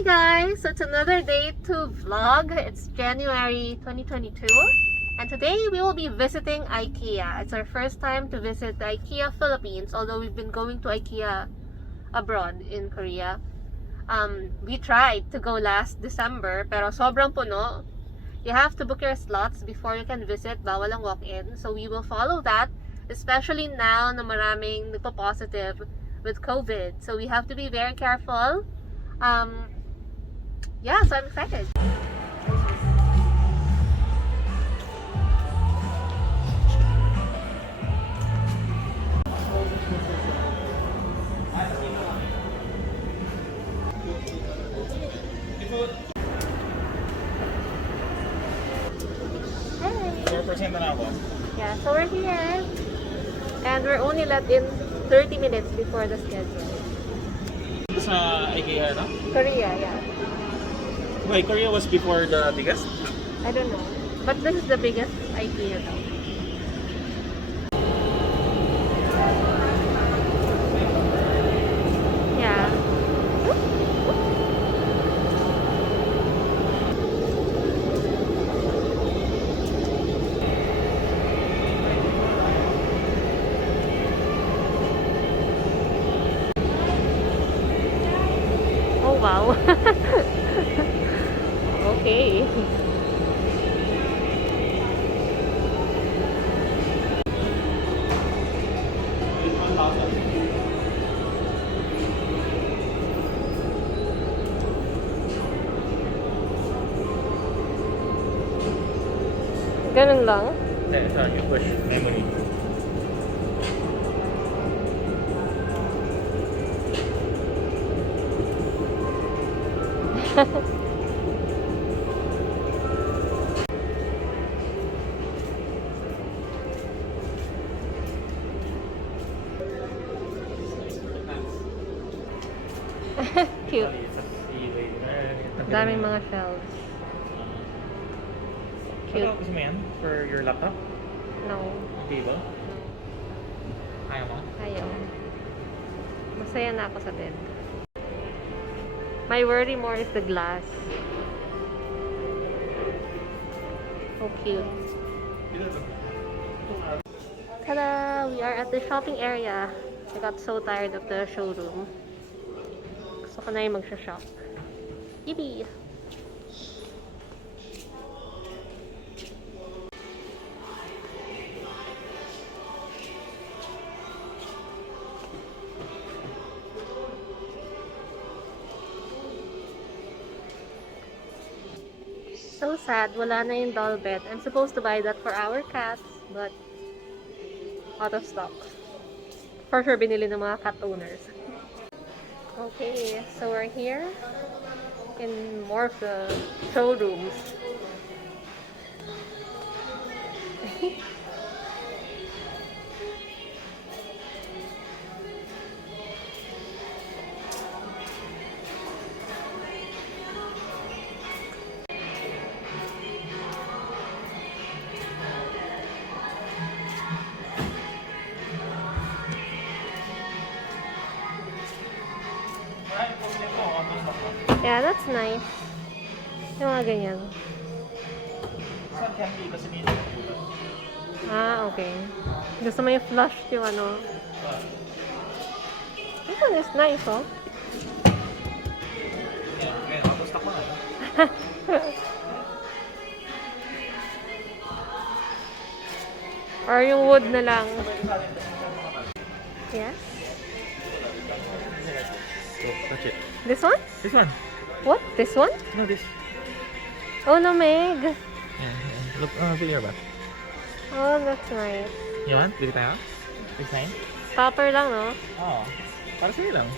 Hi guys! So it's another day to vlog. It's January 2022 and today we will be visiting IKEA. It's our first time to visit the IKEA Philippines, although we've been going to IKEA abroad in Korea. We tried to go last December pero sobrang puno. You have to book your slots before you can visit. Bawal ang walk-in. So we will follow that, especially now na maraming nagpo-positive with COVID. So we have to be very careful. Yeah, so I'm excited. Yeah, so we're here. And we're only let in 30 minutes before the schedule. Sa IKEA, no? Korea, yeah. Wait, Korea was before the biggest? I don't know. But this is the biggest IKEA though. Yeah. Oh wow. Okay. Ganun lang. Yeah, sorry, you push memory. Cute. Daming mga shelves. Cute. Ano gusto mo yan? For your laptop? No. Table? Ayaw mo? Ayaw. Masaya na ako sa bed. My worry more is the glass. So cute. Tada! We are at the shopping area. I got so tired of the showroom. Gusto ko na yung magsha-shop. Yippee! So sad, wala na yung doll bed. I'm supposed to buy that for our cats, but out of stock. For sure, binili ng mga cat owners. Okay, so we're here in more of the showrooms. Yeah, that's nice. Yung mga ganyan. Saan candy kasi nito? Ah, okay. Gusto mo yung flush yung ano. This one is nice, oh. Yeah, ngayon, mapustak mo na. Or yung wood na lang. Yes? So, touch it. This one? This one? What? This one? No, this. Oh, no, Meg. Yeah. Look, feel your back. Oh, that's nice. You want? Bili tayo? Design? Topper lang, no? Oo. Para sa'yo lang.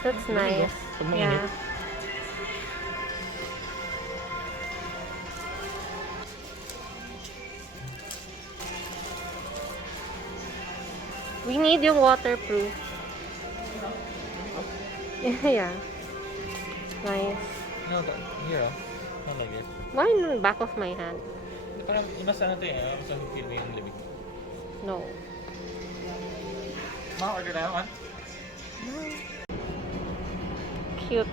That's nice. Pag mainit. Yeah. We need yung waterproof. Yeah. Nice. No, here, not like this. Why in the back of my hand? Parang mas ano to eh, mas feel mo yung limig. No. Ma-order na naman? Cute.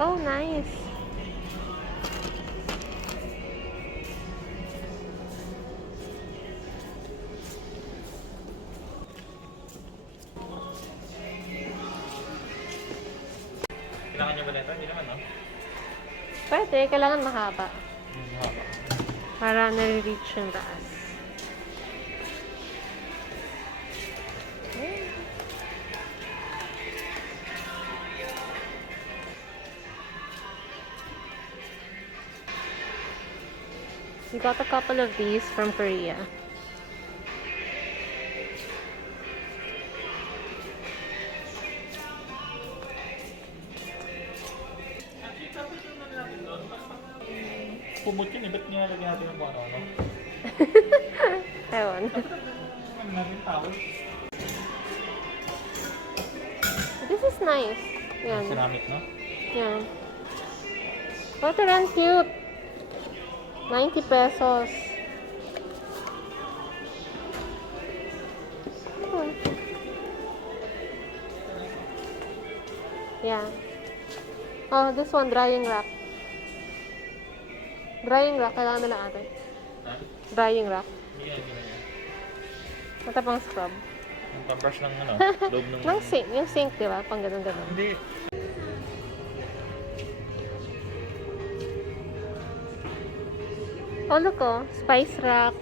Oh, nice. Kailangan nyo ba nito? Hindi naman, no? Pwede, kailangan mahaba. Haba. Para nare-reach yung taas. We got a couple of these from Korea. Pumot yun eh. Ba't nilalagyan natin ng kung ano-ano? Ewan. Ano natin towel? This is nice. Yan. Ceramic, no? Yan. Water and cute. 90 pesos. Hmm. Yeah. Oh, this one, drying rack. Drying rack, kailangan nila ate. Ha? Drying rack. Hindi yan. Ito pang scrub. Yung pang-brush ng ano, loob ng... Ng sink, yung sink, di ba? Pang ganun-ganun. Hindi. Oh, look oh. Spice rack.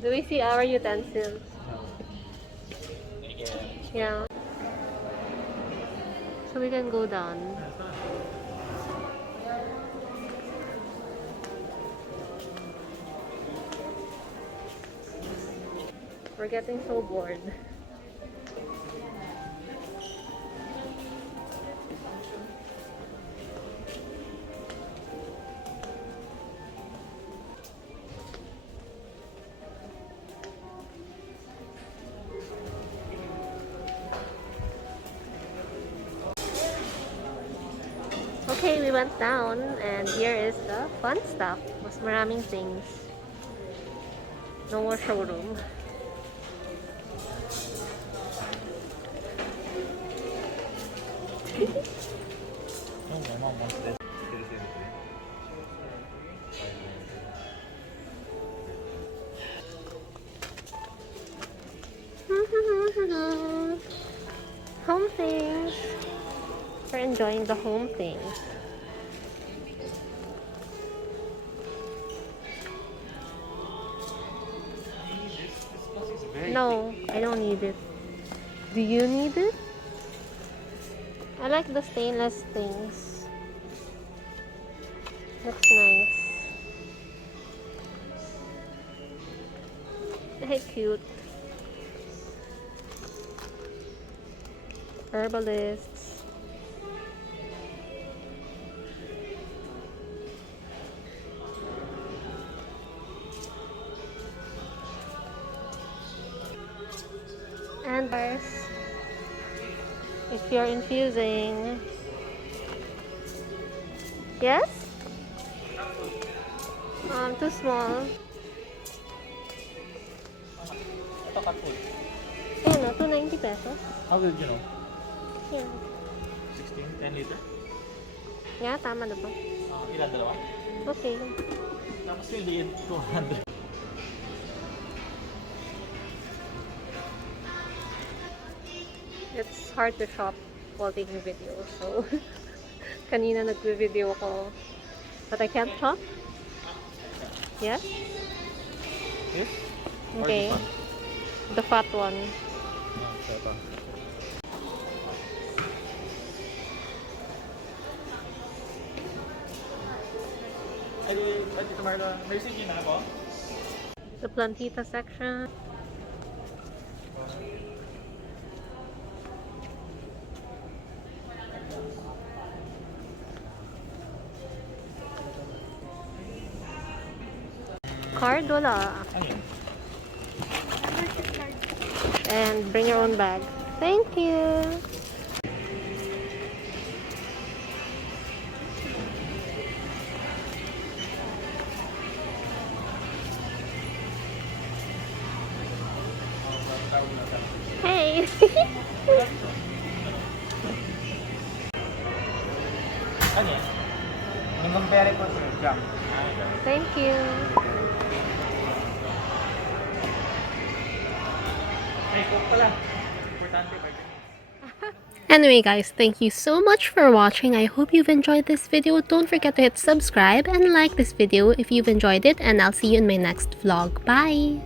Do we see our utensils? Yeah. So we can go down. We're getting so bored. Okay, we went down and here is the fun stuff. Mas maraming things. No more showroom. Oh, my mom wants this. Home things. We're enjoying the home things. No, I don't need it. Do you need it? I like the stainless things. Looks nice. Hey, cute. Herbalists. And bars. If you're infusing. Yes? Too small. Ito cat food. Ayan o, 290 pesos. How did you know? Yan. 16? 10 liter? Nga, tama na ba? Ilan? Dalawa? Okay. Tapos yung liit, 200. It's hard to shop while taking video, so kanina nagvi-video ko. But I can't shop? Yes? This? Or Okay. this one? The fat one. So ito. Ay, Tita Marla, may sige na ako? The plantita section. Card? Wala. Ano yun? And bring your own bag. Thank you. Hey. Ano yan? Nag-compare ko sa jam. Thank you. Ay, cook pala. Importante ba? Anyway guys, thank you so much for watching. I hope you've enjoyed this video. Don't forget to hit subscribe and like this video if you've enjoyed it, and I'll see you in my next vlog. Bye!